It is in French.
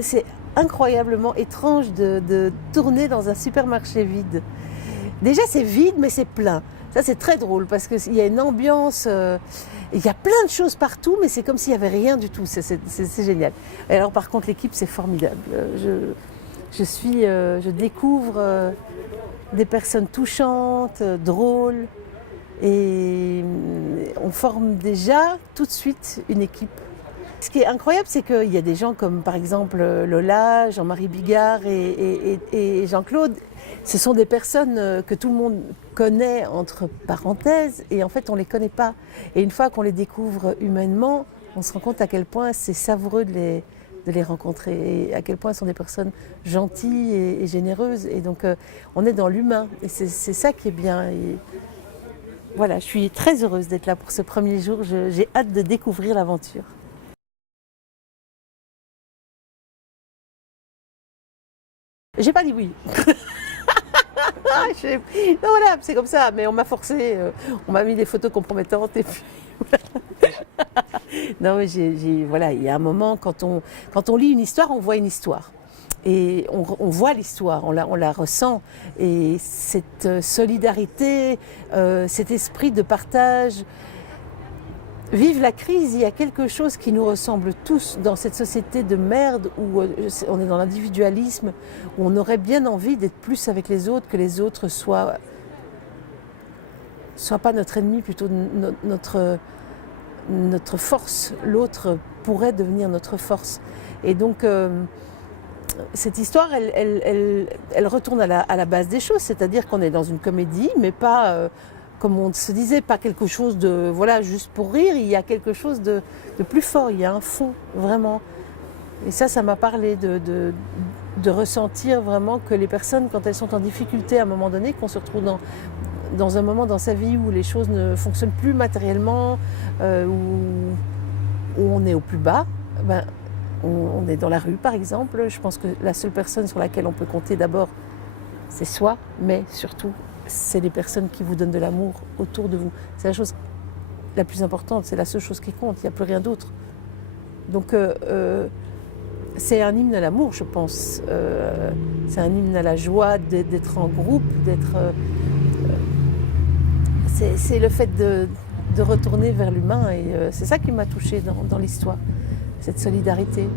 C'est incroyablement étrange de tourner dans un supermarché vide. Déjà, c'est vide, mais c'est plein. Ça, c'est très drôle parce qu'il y a une ambiance, il y a plein de choses partout, mais c'est comme s'il n'y avait rien du tout. C'est génial. Et alors, par contre, l'équipe, c'est formidable. Je découvre des personnes touchantes, drôles, et on forme déjà tout de suite une équipe. Ce qui est incroyable, c'est qu'il y a des gens comme par exemple Lola, Jean-Marie Bigard et Jean-Claude. Ce sont des personnes que tout le monde connaît entre parenthèses et en fait on ne les connaît pas. Et une fois qu'on les découvre humainement, on se rend compte à quel point c'est savoureux de les rencontrer et à quel point elles sont des personnes gentilles et généreuses. Et donc on est dans l'humain et c'est ça qui est bien. Et voilà, je suis très heureuse d'être là pour ce premier jour. J'ai hâte de découvrir l'aventure. J'ai pas dit oui. Non, voilà, c'est comme ça. Mais on m'a forcé, on m'a mis des photos compromettantes et puis. Non, mais voilà, il y a un moment quand on lit une histoire, on voit une histoire. Et on voit l'histoire, on la ressent. Et cette solidarité, cet esprit de partage. Vive la crise, il y a quelque chose qui nous ressemble tous dans cette société de merde où on est dans l'individualisme, où on aurait bien envie d'être plus avec les autres, que les autres soient pas notre ennemi, plutôt notre force. L'autre pourrait devenir notre force. Et donc, cette histoire, elle retourne à la base des choses, c'est-à-dire qu'on est dans une comédie, mais pas, comme on se disait, pas quelque chose de, voilà, juste pour rire, il y a quelque chose de plus fort, il y a un fond, vraiment. Et ça m'a parlé de ressentir vraiment que les personnes, quand elles sont en difficulté à un moment donné, qu'on se retrouve dans un moment dans sa vie où les choses ne fonctionnent plus matériellement, où on est au plus bas, ben, on est dans la rue par exemple. Je pense que la seule personne sur laquelle on peut compter d'abord, c'est soi, mais surtout, c'est les personnes qui vous donnent de l'amour autour de vous. C'est la chose la plus importante, c'est la seule chose qui compte, il n'y a plus rien d'autre. Donc c'est un hymne à l'amour, je pense. C'est un hymne à la joie d'être en groupe, c'est le fait de retourner vers l'humain et c'est ça qui m'a touchée dans l'histoire, cette solidarité.